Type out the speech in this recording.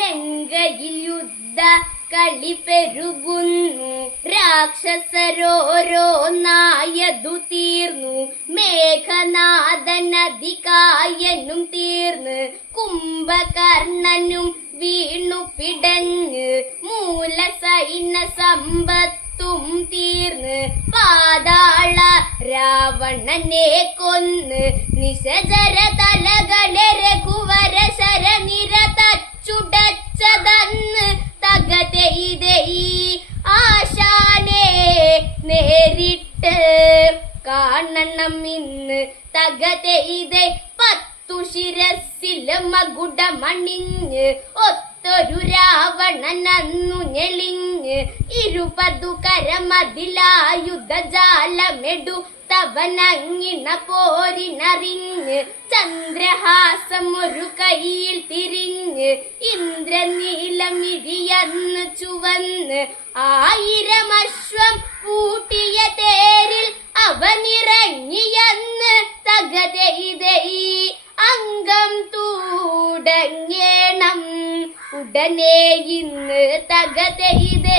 ലങ്കയിൽ യുദ്ധ കളി പെരുകുന്നു. രാക്ഷസരോരോ നായതു തീർന്നു. മേഘനാഥനധികായനും തീർന്ന്. കുംഭകർണനും വീണു പിടഞ്ഞ്. മൂലസൈന സമ്പത്തും തീർന്ന്. പാതാള രാവണനെ കൊന്ന്. നിശജര തകതെയ്തെയ് ആശാനെ നേരിട്ട് കാണണം ഇന്ന്. ഇതേ പത്തു ശിരസിൽ മകുടമണിഞ്ഞ്. ഒത്തൊരു രാവണൻ അന്നു ഞെളിഞ്ഞ്. ഇരുപതു കരമതിലായുധജാലമെടു തവനങ്ങിണ പോരിനറിഞ്ഞ്. ചന്ദ്രഹാസം ഒരു കയ്യിൽ തിരിഞ്ഞ്. ഇന്ദ്രനീലമിഴിയന്ന് ചുവന്ന് ആയിരം അശ്വം പൂട്ടിയ തേരിൽ അവനിറങ്ങിയെന്ന് തകതെയ്തെയ് അംഗം തൂടങ്ങേണം. ഉടനെ ഇന്ന് തകതെയ്തെയ്